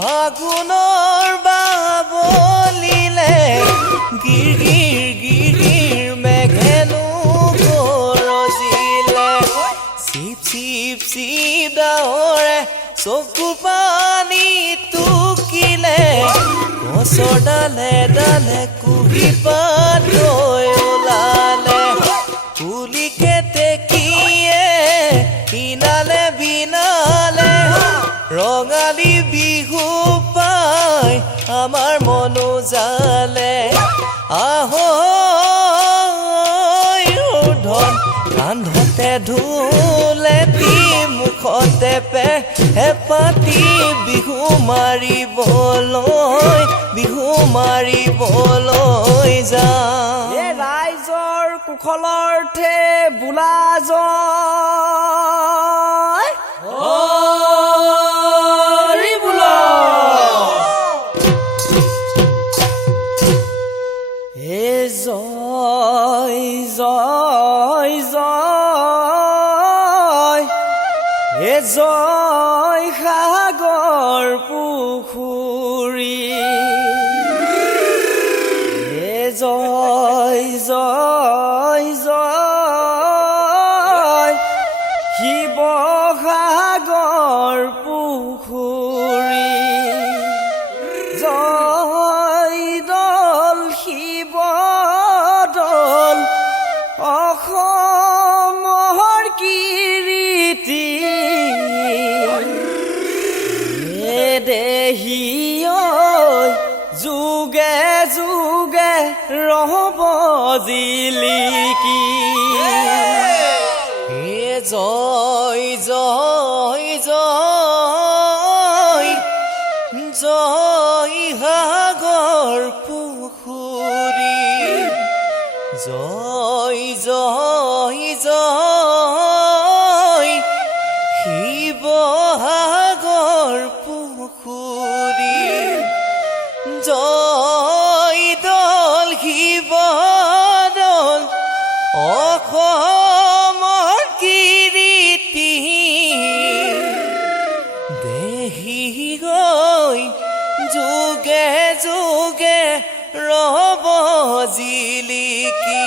ফাগুনৰ বাবলিলে গিৰ গিৰ গিৰ গিৰ মেঘেনো গৰজিলে চিপ চিপ চিপ ডাৱৰে চকু পানী টুকিলে গছৰ ডালে ডালে কুহি পাত হৈ ওলালে পুলিকে টেকিয়ে কিনালে বিনালে ৰঙালী বিহু পাই আমাৰ মনো জালে আহৈ ধন কান্ধতে ঢোলে মুখতে পেপাতি বিহু মাৰিবলৈ যাওঁ ৰাইজৰ কুশলৰ্থে বোলা জয় জয় জয় জয় হে জয় সাগৰ পুখুৰী হে জয় জয় জয় শিৱসাগৰ পুখুৰী জয়দল শিৱদল অসমৰ কীৰ্তি দেহি যুগে যুগে ৰহব জিলিকি জয় জয় জয় জয় সাগৰ পুখুৰী জয় জয় জয় শিৱসাগৰ পুখুৰী জয়দল শিৱদল অসমৰ কীৰ্তি দেহি গৈ যুগে যুগে ৰব জিলিকি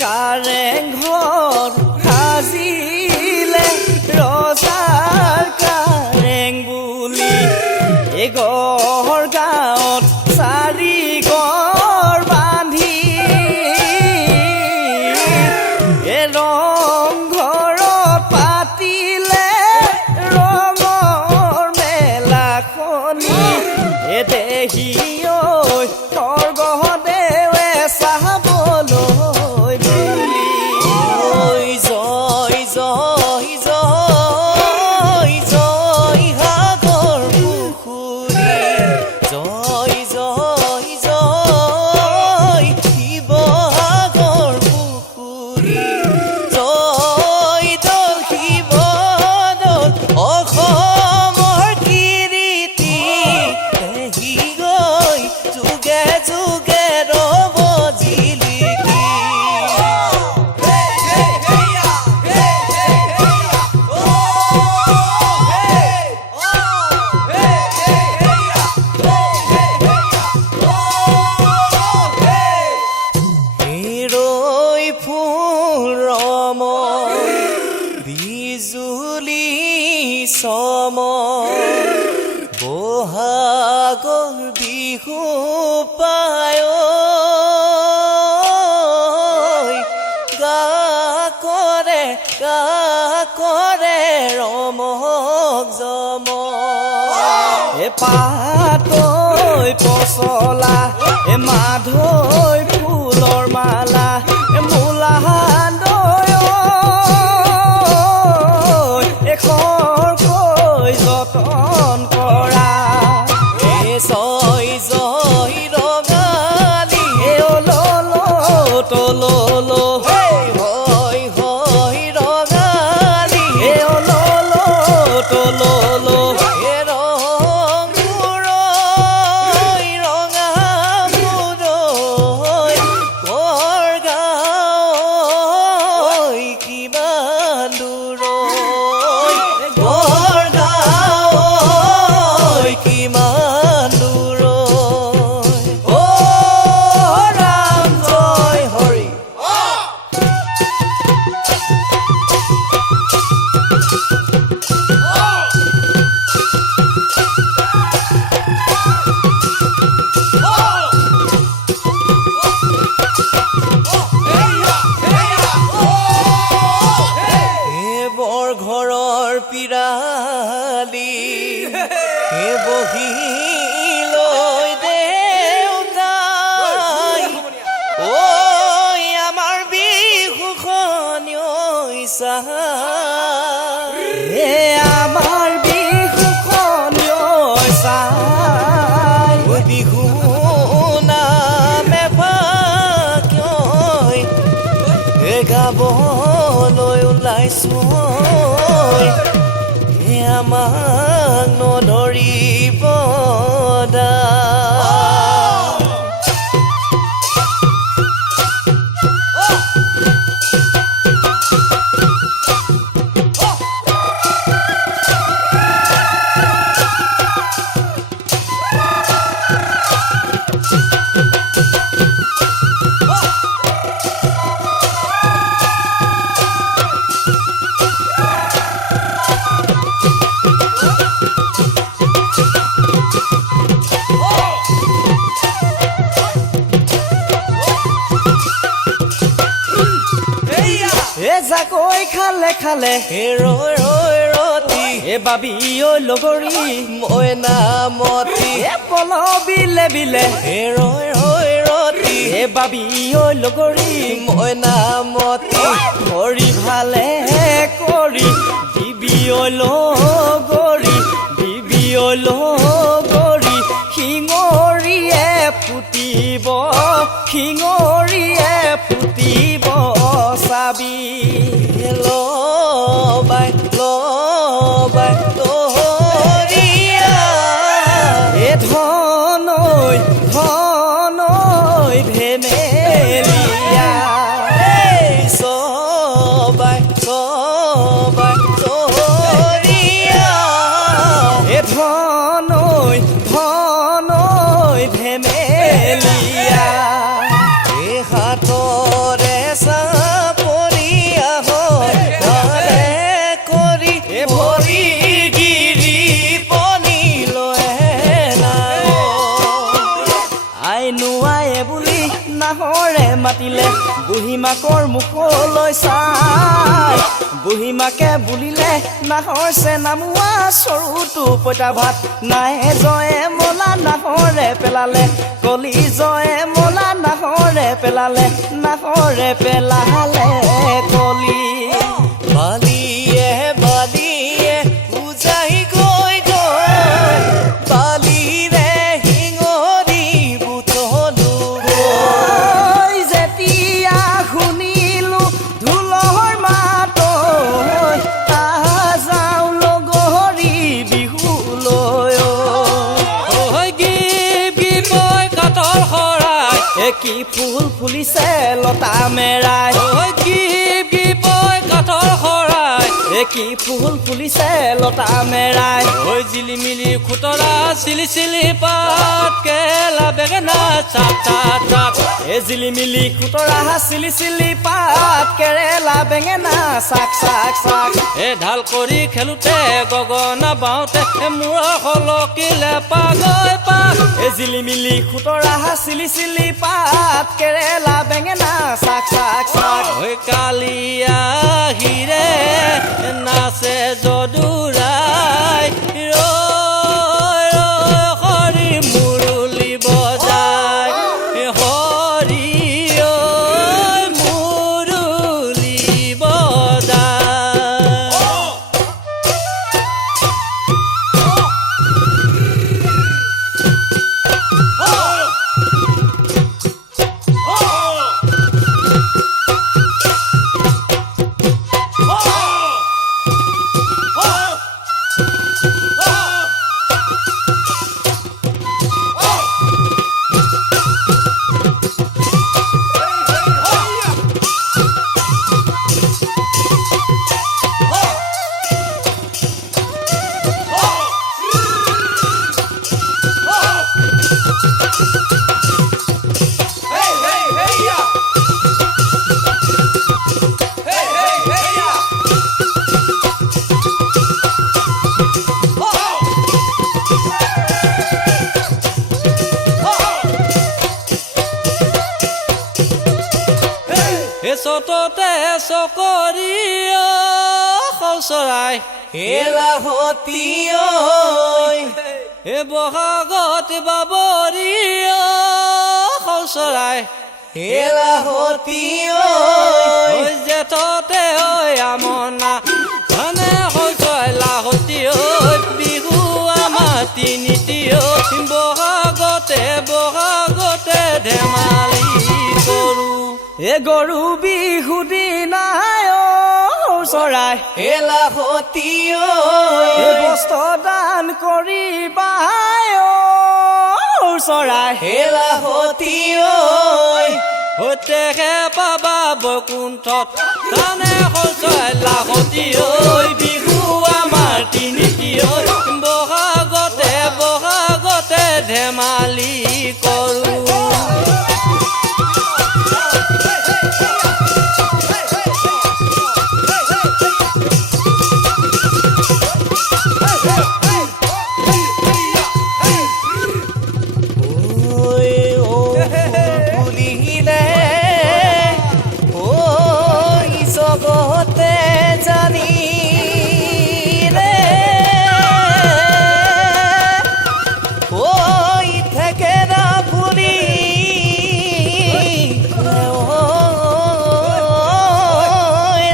কাৰেংঘৰ সাজিলে ৰজাৰ কাৰেং বুলি এঘৰ গাঁৱত চাৰি ঘৰ বান্ধি কাকৰে ৰমক জম পাতৈ পচলা মাধৈ ফুলৰ মালা মূলা দৈ এখৰকৈ যতন কৰা জয় জয় ৰঙালী তললো হয় হয় ৰঙালী তললো ঘৰৰ পিৰালি বহি লৈ দেউতাই ঐ আমাৰ বিহুখন আমাৰ বিহুখন বিহু নামে পাক্যই গাবলৈ ওলাইছো আমাক নধৰিব জাকৈ খালে খালে ৰৈ ৰৈ ৰতি বাবি ঐ লগৰী মই নামতি পল বিলে বিলে ৰৈ ৰৈ ৰতি বাবি ঐ লগৰী মই নামতি কৰি ভালে কৰি দিবি ঐ লগৰী দিবি ঐ লগৰী শিঙৰিয়ে ফুটিব শিঙৰিয়ে ফুটিব চাবি লবাই তহৰীয়া ধনৈ ধনৈ ভেমেলিয়া সবাই তহৰীয়া ধনৈ ধনৈ ভেমেলিয়া হাতৰে চাপৰিয়া হয় কৰি ভৰি গিৰি পনি লৈ আই নোৱায়ে বুলি নাহৰে মাতিলে বুঢ়ীমাকৰ মুখলৈ চাই বুঢ়ীমাকে বুলিলে নাহৰ চে নামোৱা চৰুটো পইতা ভাত নাই জয়ে মলা নাহৰে পেলালে কলি জয়ে মলা নাহৰে পেলালে কলি বালিয়ে বালিয়ে বুজাই গৈ গৈ বালিৰে শিঙৰি বুটলো যেতিয়া শুনিলো ঢোলৰ মাত যাওঁ লগৰী বিহুলৈ কি ফুল ফুলিছে লতা মেৰাই কাঠৰ শৰাই কি ফুল ফুলিছে লতা মেৰাই ঐ জিলিমিলি খুতৰা চিলি চিলি পাত কেলা বেঙেনা চাট চাট চাট জিলিমিলি খুতৰা চিলি চিলি পাত কেৰেলা বেঙেনা চাক চাক চাক ঢাল কৰি খেলোতে গগনা বাওঁতে মূৰ সলকিলে পাগৈ পাক জিলিমিলি খুতৰা চিলি চিলি পাত কেৰেলা বেঙেনা চাক চাক চাক ঐ কালিয়া হিৰে নাচে যদুৰাই ৰৈ ৰৈ হৰি মুৰুলি বজাই হৰি ঐ মুৰুলি বজাই চততে চকৰি চৰাই এলাহতী ঐ বহাগত বাবৰি চৰাই এলাহতী ঐ জেঠতে ঐ আমনা ধনে হৈ লাহতি ঐ বিহু আমাৰ তিনিটি বহাগতে ধেমালি কৰো গৰু বিহু দিনাই চৰাই এলাহতী ঐ বস্ত্ৰ দান কৰিবাই চৰাই এলাহতী ঐ সতেহে পাবা বৈকুণ্ঠত ধনে হৈ লাহতি ঐ বিহু আমাৰ তিনিটি বহাগতে ধেমালি কৰো জগতে জানি ৰে ওই থেকে না ভুলি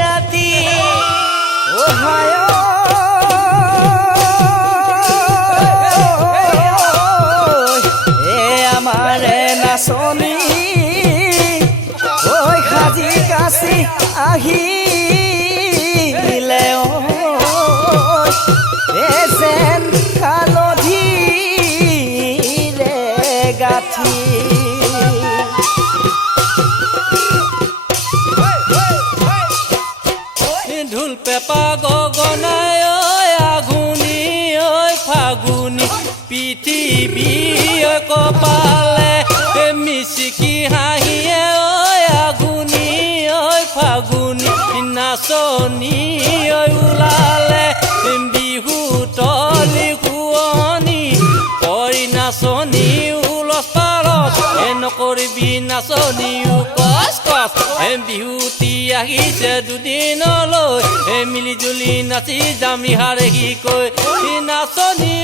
ৰাতি আমাৰে নাচনি ঐ সাজি কাচি আহিলে যেন হালধিৰে গাঠি ঢোল পেপা গগনাই আগুনি ফাগুনি পৃথিৱী কপালে মিচিকি হাঁহিয়ে আগুনি ফাগুনি নাচনি ওলালে বিহু তলি শুৱনি কৰি নাচনি উলচ পালচ নকৰিবি নাচনিও কচ কচ বিহুতি আহিছে দুদিনলৈ মিলি জুলি নাচি যামি হাৰেহি কৈ নাচনি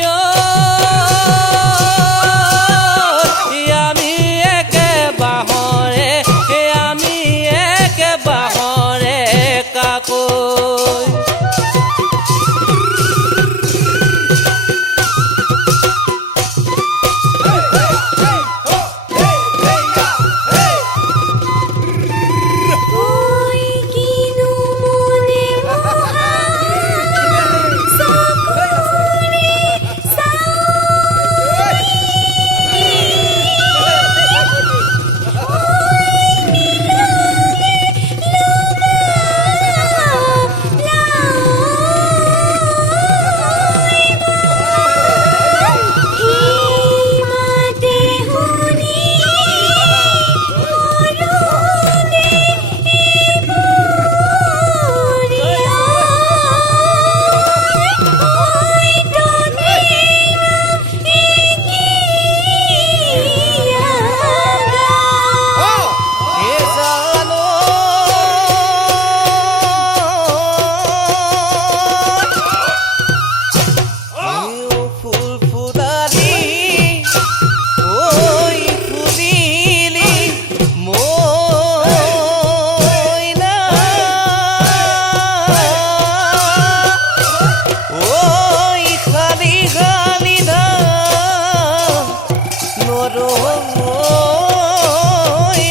আমি একে বাঁহৰে কাকৈ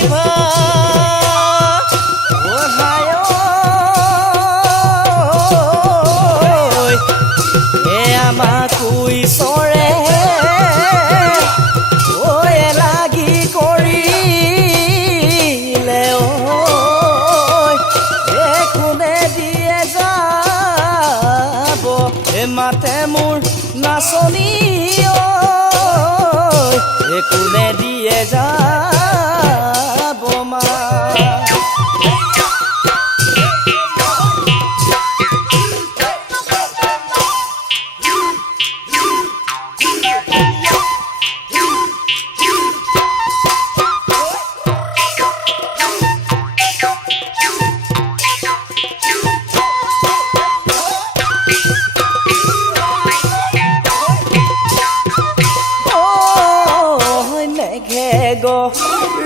ভা আমাকো ঈশ্বৰে লাগি কৰিলে কোনে দিয়ে যাব মাতে মোৰ নাচনী কোনে দিয়ে যাব মা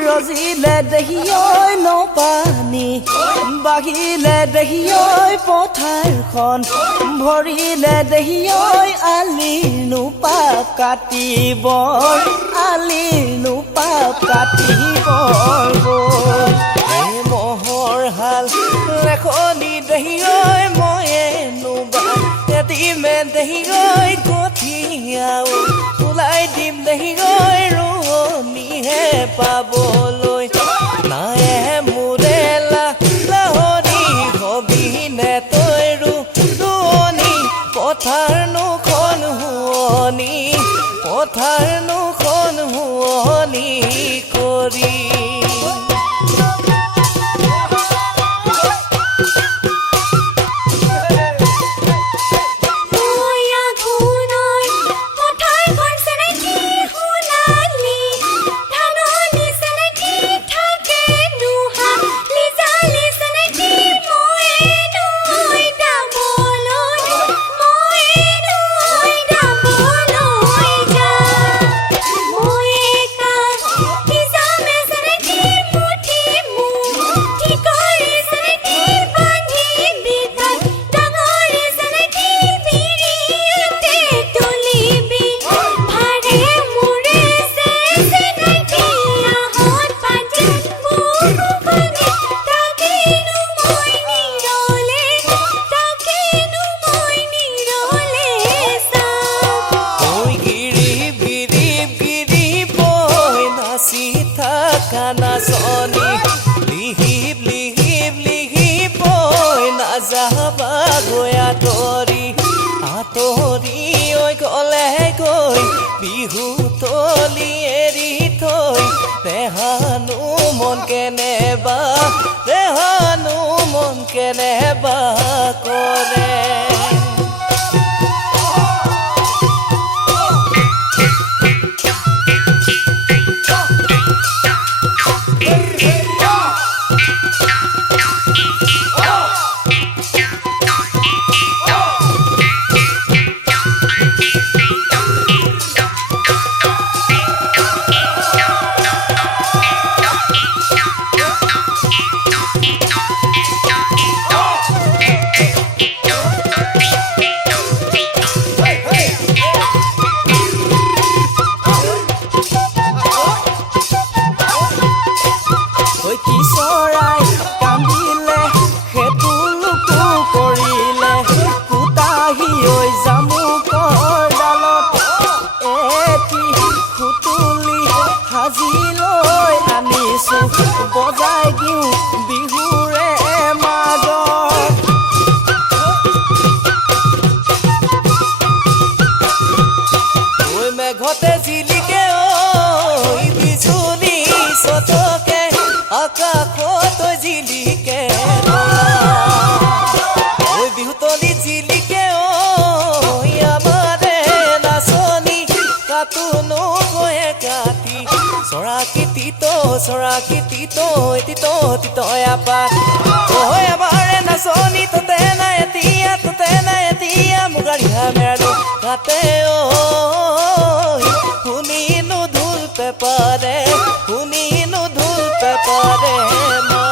ৰজিলে দেহিঐ নপানী বাঢ়িলে দেহিঐ পথাৰখন ভৰিলে দেহিঐ আলিনো পাপ কাটিবৰ আলিনো পাপ কাটিবৰ মহৰ হাল লেখনি দেহিঐ ময়েনো বা দিমে দেহিঐ কঠিয়াও ওলাই দিম দেহিঐ ৰোৱনীহে পাবলৈ নায়ে মোৰে লাহৰি হবিনে তই ৰোৱনী পথাৰনোখন শুৱনি পথাৰনোখন শুৱনি কৰি নাচনী লিহিব লিহিব লিহিব নাযাবা গৈ আঁতৰি আঁতৰি ঐ গ'লে গৈ বিহু তলি এৰি থৈ দেহানো মন কেনেবা দেহানো মন কেনেবা কৰে বজাই দিওঁ বিহুৰে মাজত ঐ মেঘতে জিলিকে ঐ বিজুলী চতকে আকাশত জিলিকে ঐ বিহুতলি জিলিকে ঐ আমাৰে নাচনী কাটোনো গয়ে কাটি চৰাকি তিতো আপাত ঐ আমাৰে নাচনী ততে নাই এতিয়া মুগাৰিহা মেৰো কাটে শুনিনো ঢোল পেপাৰে মা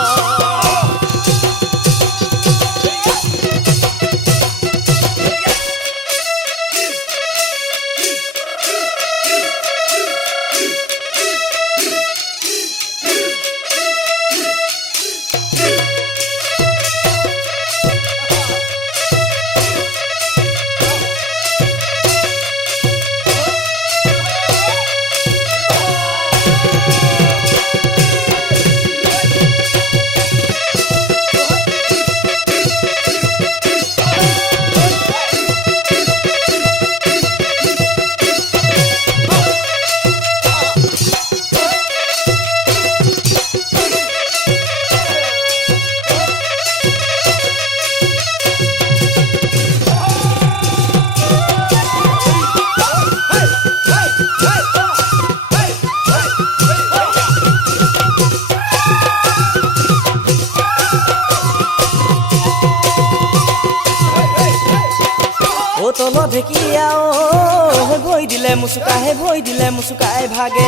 দিলে মুচুকাহে ভৈ দিলে মুচুকাই ভাগে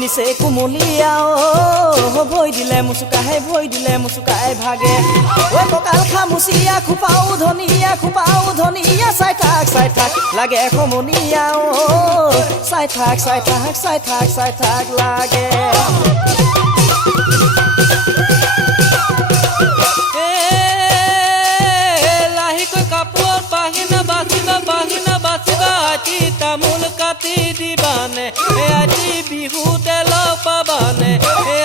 নিচে কুমলীয়া ভৈ দিলে মুচুকাহে ভৈ দিলে মুচুকাই ভাগে কঁকাল খামুচিয়া খোপাও ধনিয়া চাই থাক লাগে সমনীয়া চাই থাক লাগে লাহিকৈ কাপোৰ বাহিনা বাচিবা আজি তামোল কাটি দিবানে আজি বিহুতে লগ পাবানে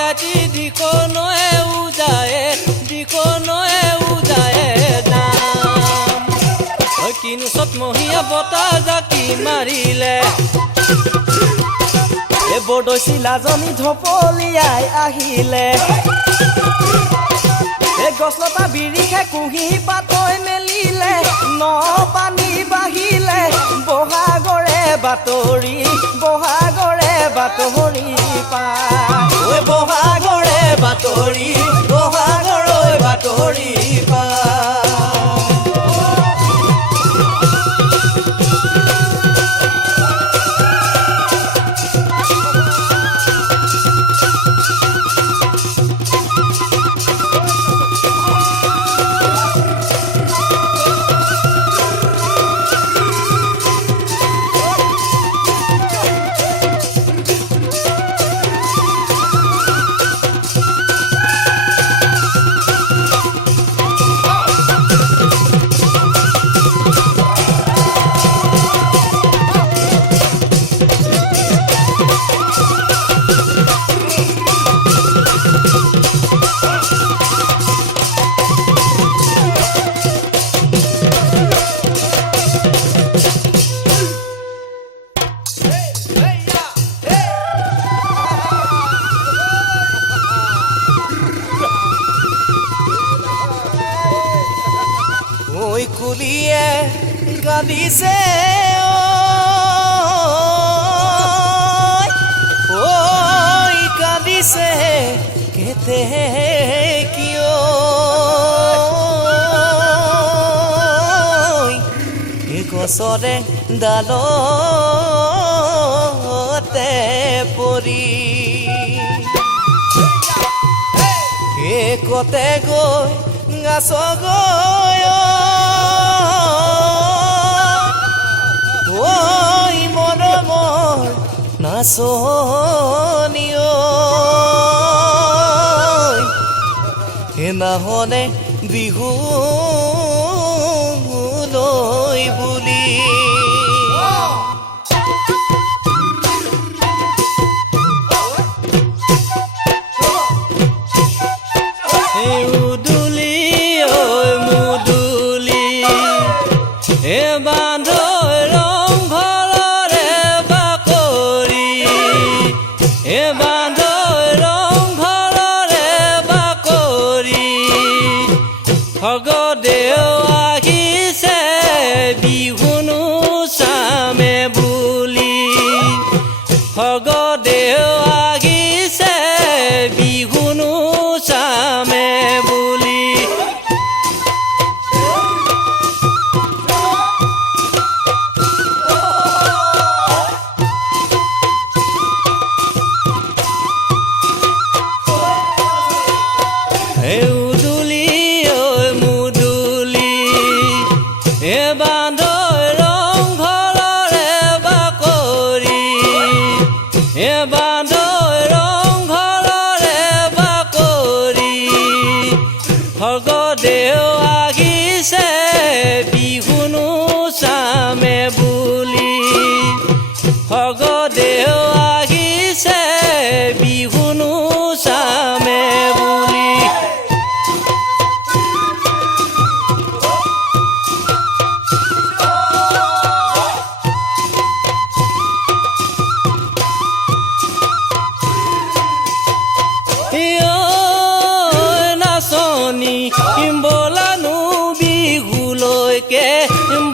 আজি দিখনয়ে উজায়ে যাম কিনো চতমহীয়া বতাহ জাকি মাৰিলে বৰদৈচিলাজনী ঢপলিয়াই আহিলে গছলতা বিৰিখে কুঁহি পাতৈ মেলিলে ন পানী বাঢ়িলে বহাগৰে বাতৰি পায় বহাগৰে বাতৰি পায় কুলিয়ে কাঁদিছে কাঁদিছে কেতে কিয় গছৰে ডালতে পৰি কতে গৈ গাছ গৈ মৰমৰ নাচনি সেইদিনাখনে বিহু লৈ বুলি ভগদেও আহিছে বিহুনো চামে বুলি ভগদেও আহিছে বিহুনো চামে বুলি ভগদেও আহিছে বিহুনো চামে বুলি ভগদেও আহিছে বিহুনো চামে বুলি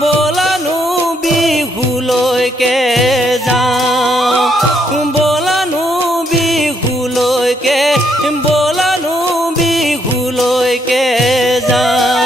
বলানো বিহুলৈকে যাওঁ বলানো বিহুলৈকে যাওঁ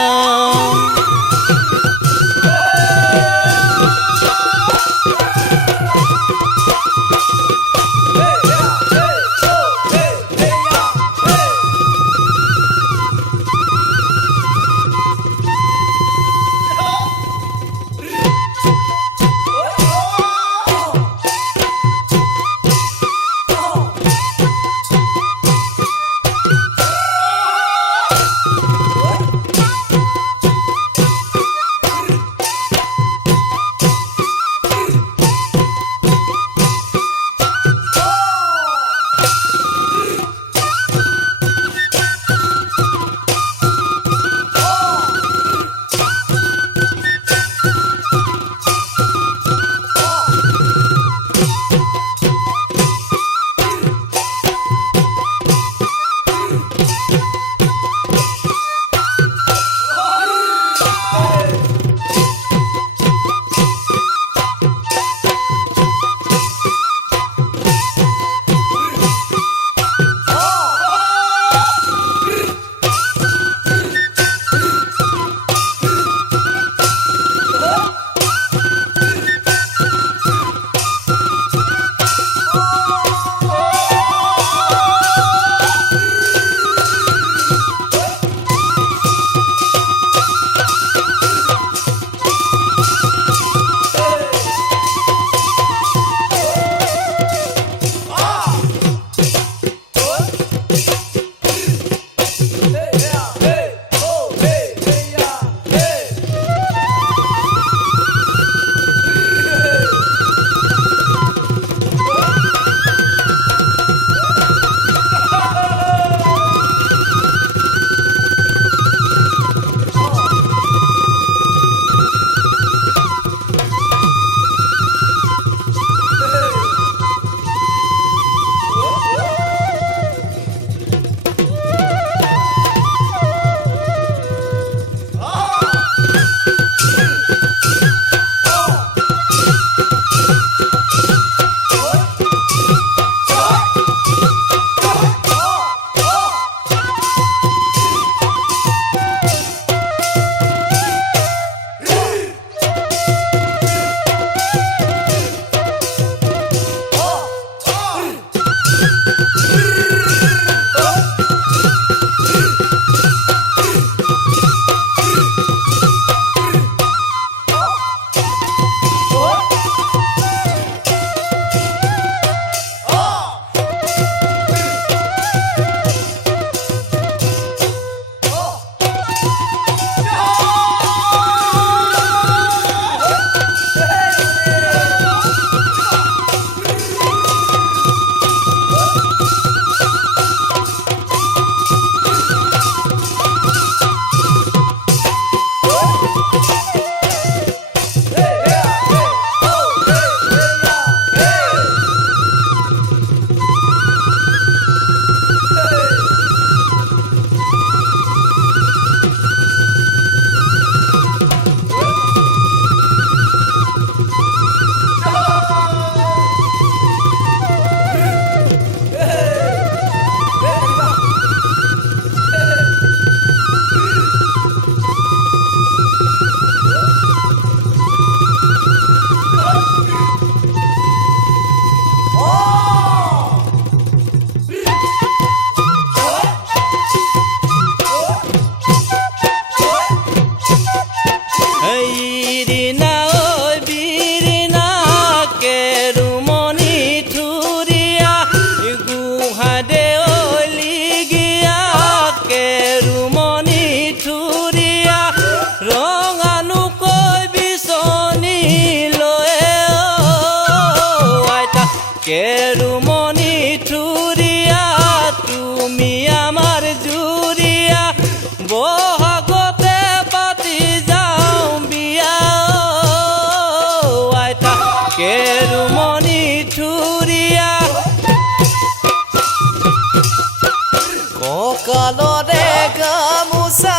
কালৰে গামোচা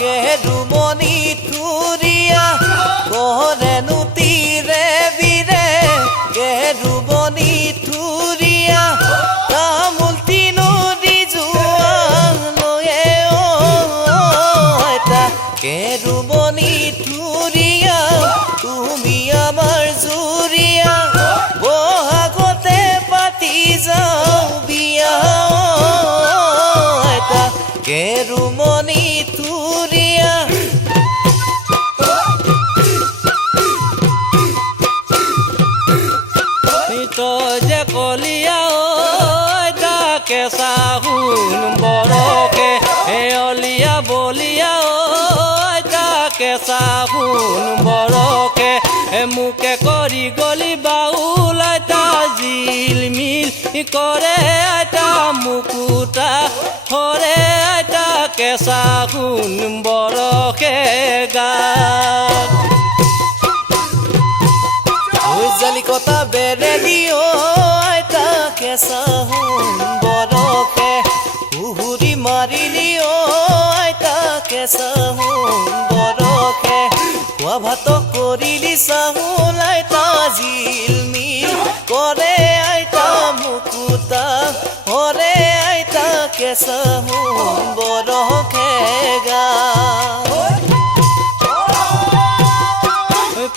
কেৰুমণি থুৰীয়া কৰেনো তীৰে বীৰে কেৰুমণি থুৰীয়া তামোল তিনৰি যোৱা লয়ে এটা কেৰুমণি থুৰীয়া তুমি আমাৰ জুৰীয়া বহাগতে পাতি যাওঁ বিয়া এটা কেৰুমণি থুৰীয়া তই যে কলিয়া ঐতা কেঁচা সোণ বৰকে অলিয়া বলিয়া ঐতা কেঁচা সোণ বৰকে মোকে কৰি গলি বাউল আইতা জিলমিল কৰে আইতা মুকুতা হৰে আইতা কেঁচা সোণ বৰকে গা জালিকতা বেৰে দিও আইতা কেঁচা সোণ বৰকে উহুৰি মাৰিলিও আইতা কেঁচা সোণ বৰকে খোৱা ভাত কৰিলি চাহোল আইতা জিলমিল কৰে আইতা মুকুতা হৰে আইতা কেঁচা সোণ বৰকে গা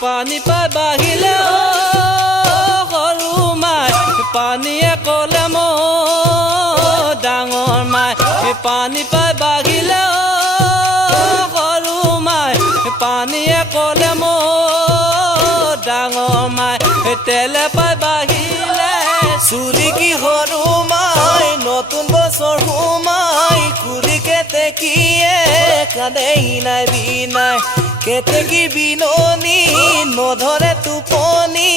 পানী পাই বাঢ়িলে সৰু মাই পানীয়ে ক'লে মই ডাঙৰ মাই পানী পাই বাঢ়িলে সৰু মাই পানীয়ে ক'লে মই ডাঙৰ মাই তেলে পাই বাঢ়িলে চুৰি কি সৰু মাই নতুন বছৰ সোমাই কুৰি কেতেকীয়ে কান্দে নাই বিনাই কেতেকী বিননি নধৰে টোপনি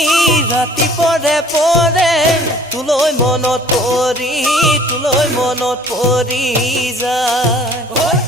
ৰাতি পৰে পৰে তোলৈ মনত পৰি যায়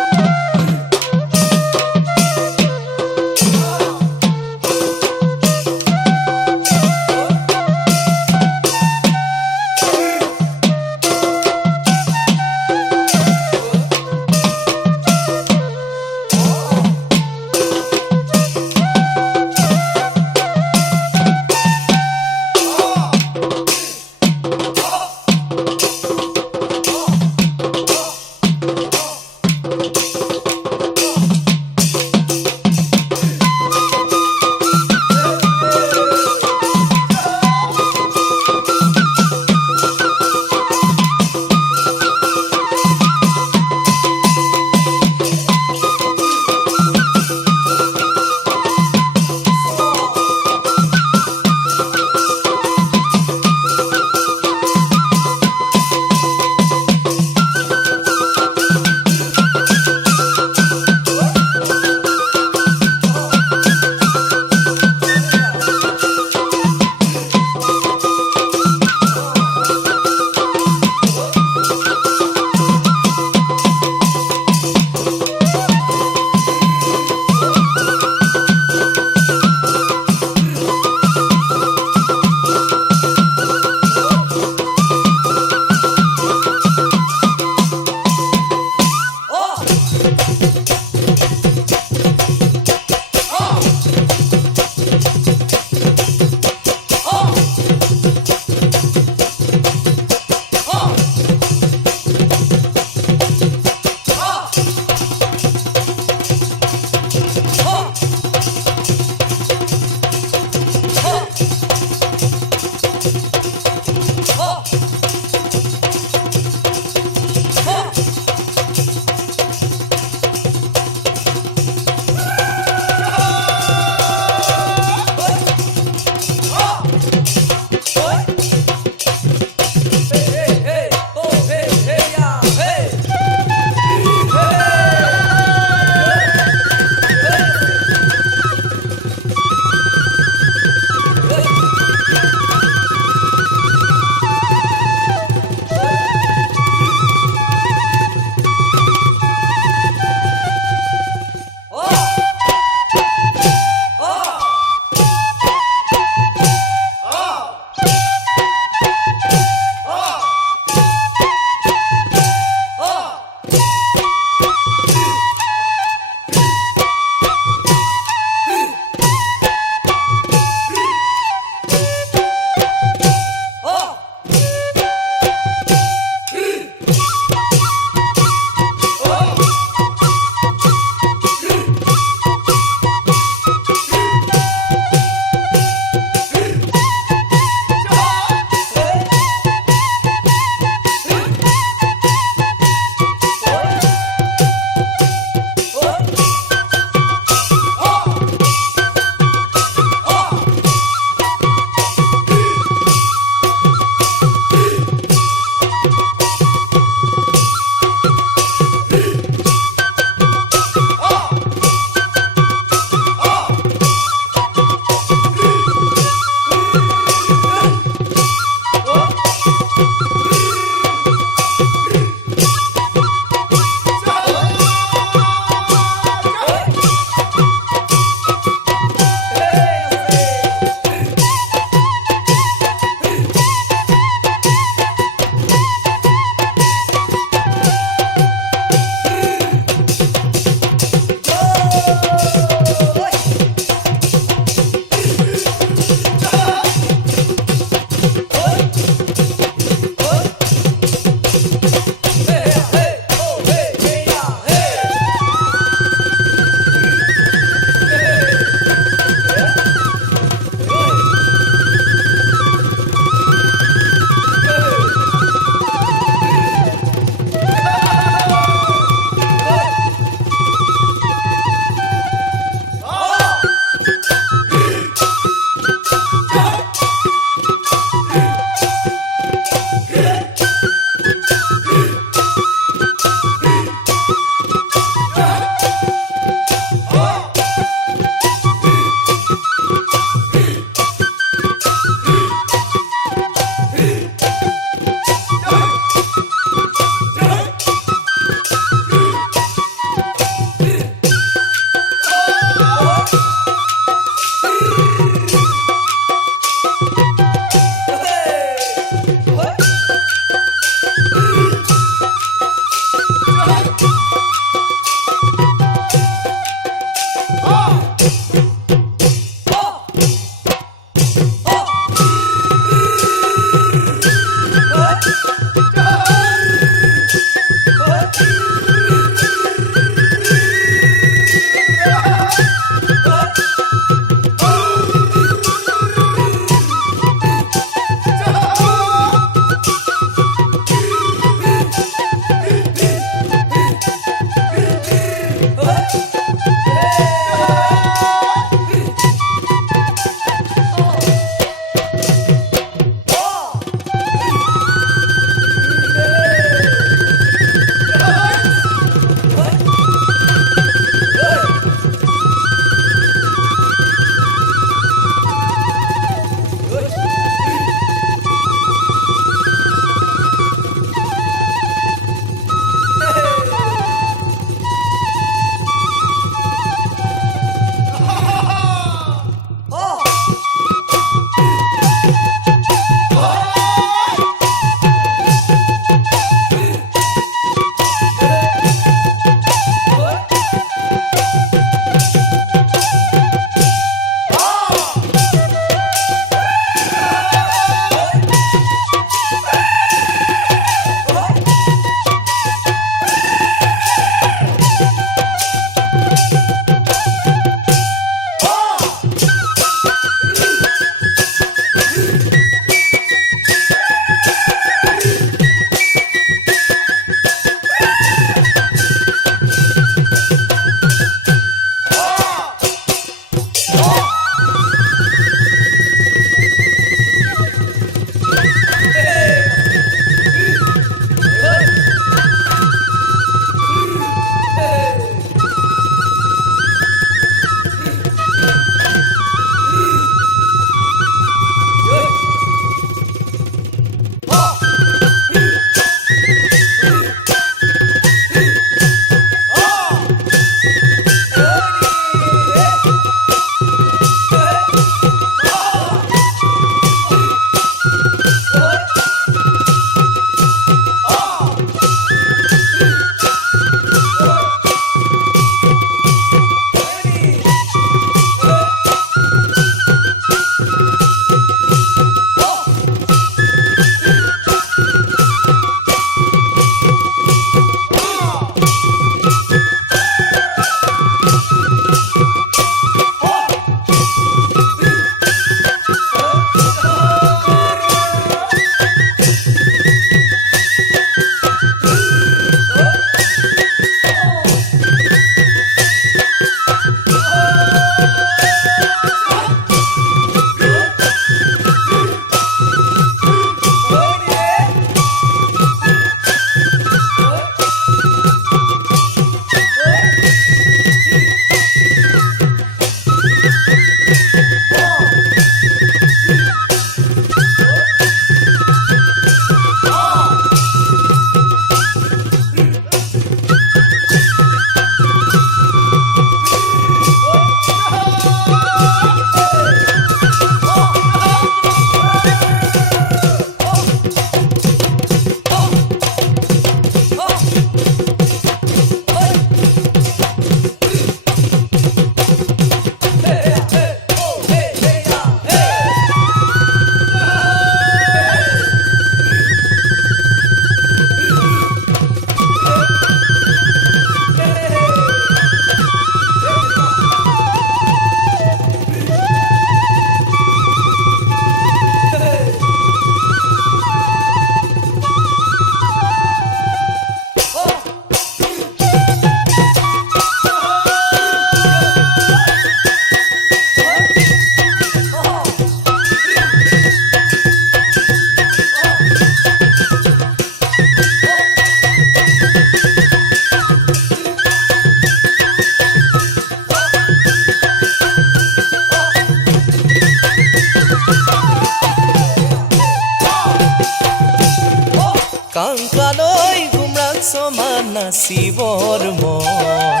নাচিবৰ মন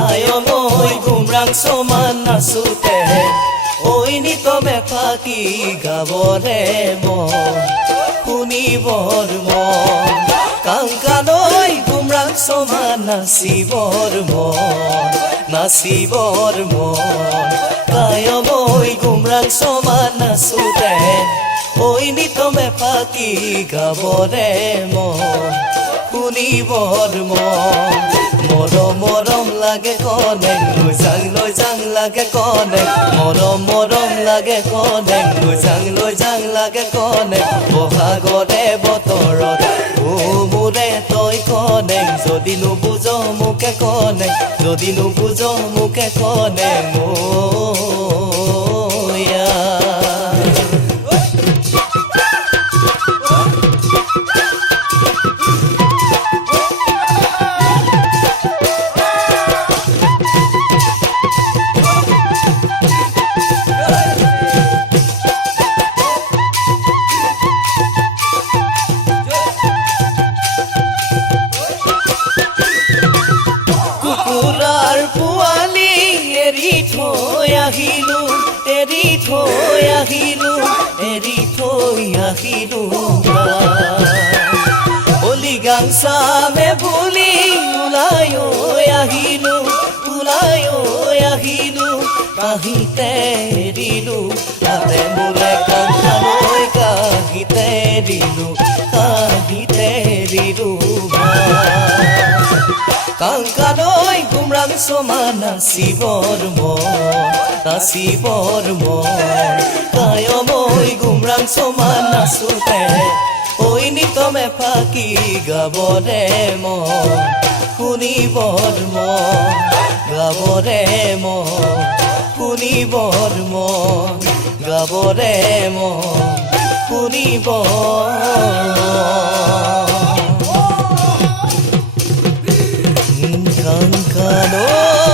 আয় মই গুমৰাং সমান নাচোতে ঐ নিতমে ফাকি গাবৰে মন শুনিবৰ মন কাংকালৈ গুমৰাং সমান নাচিবৰ মন আয় মই গুমৰাং সমান নাচোতে ঐ নিতমে ফাকি গাবৰে মন শুনিবৰ মন মৰম লাগে কনে লৈ যাং লাগে কনে মৰম লাগে কনে লৈ যাং লাগে কনে বহাগৰে বতৰত মোৰে তই কনে যদি নুবুজ মোকে কনে ময়া কুকুৰাৰ পোৱালি এৰি থৈ আহিলো অলি গাংচামে বুলি ওলাই আহিলো কাহিতে এৰিলো তাতে মোলে কাংখালৈ কাহিতে এৰিলো কাংকালৈ গুমৰাং সমান নাচিবৰ মন কায় মই গুমৰাং সমান নাচোতে ঐ নিতমে ফাকি গাবৰে মন শুনিবৰ মন গাবৰে মন শুনিবৰ মন গাবৰে মন শুনিবৰ কাংকালৈ